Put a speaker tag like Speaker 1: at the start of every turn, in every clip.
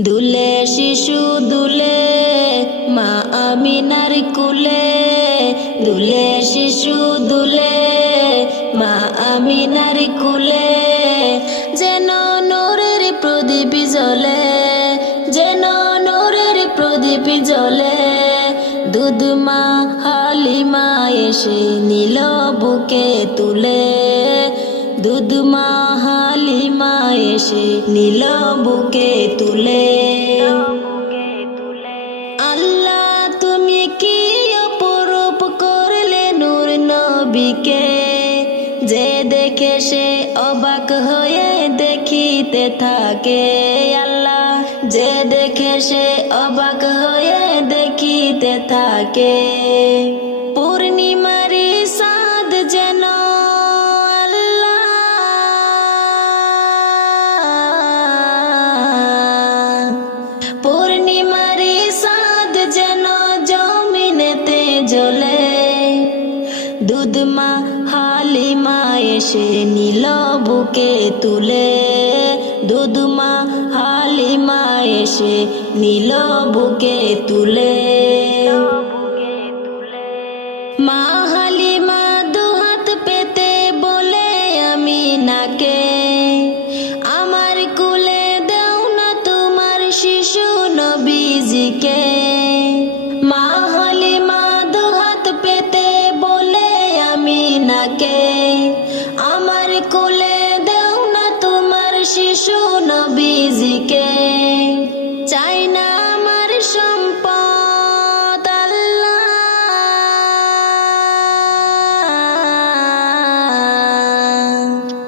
Speaker 1: দুলে শিশু, দুলে মা আমিনার কুলে। দুলে শিশু, দুলে মা আমিনার কুলে। যেন নূরের প্রদীপ জ্বলে, যেন নূরের প্রদীপ জ্বলে। দুধ মা হালিমা এসে নীল বুকে তুলে। দুধ মা হালিমা এসে নীল বুকে তুলে। আল্লাহ, তুমি কি অপরূপ করলে নূর নবীকে? যে দেখে সে অবাক হয়ে দেখিতে থাকে। আল্লাহ, যে দেখে সে অবাক হয়ে দেখিতে থাকে। মা হালিমা এসে নীল বুকে তুলে। দুধ মা হালিমা এসে নীল বুকে তুলে। মা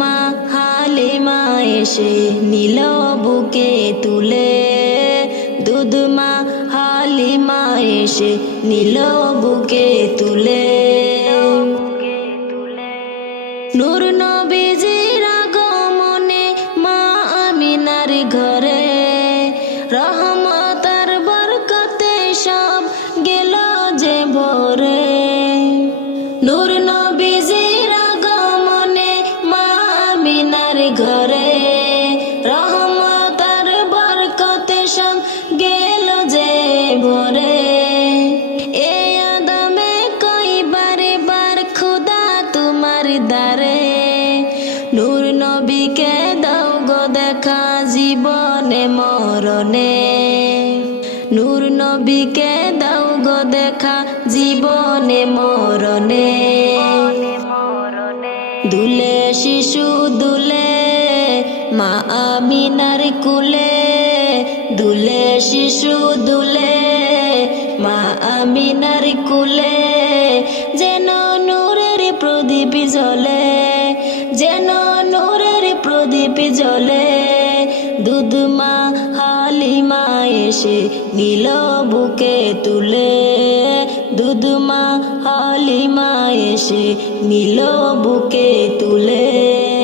Speaker 1: মা হালিমা এসে নীল বুকে তুলে। দুধ মা হালিমা এসে নীল বুকে তুলে। নূর নবীজির আগমনে মা আমিনার ঘরে। রহমতার বরকতে সব গেল যে ভরে। নূর নবীজির আগমনে মা আমিনার ঘরে। দ্বারে নূর নবীকে দাও গো দেখা জীবনে মরণে। নূর নবীকে দাও গো দেখা জীবনে মরণে। দুলে শিশু দুলে, মা আমিনার কুলে। দুলে শিশু দুলে, মা আমিনার কুলে। যেন নূরের প্রদীপ জ্বলে, যেন নূরের প্রদীপ জ্বলে। দুধ মা হালিমা এসে নীল বুকে তুলে। দুধ মা হালিমা এসে নীল বুকে তুলে।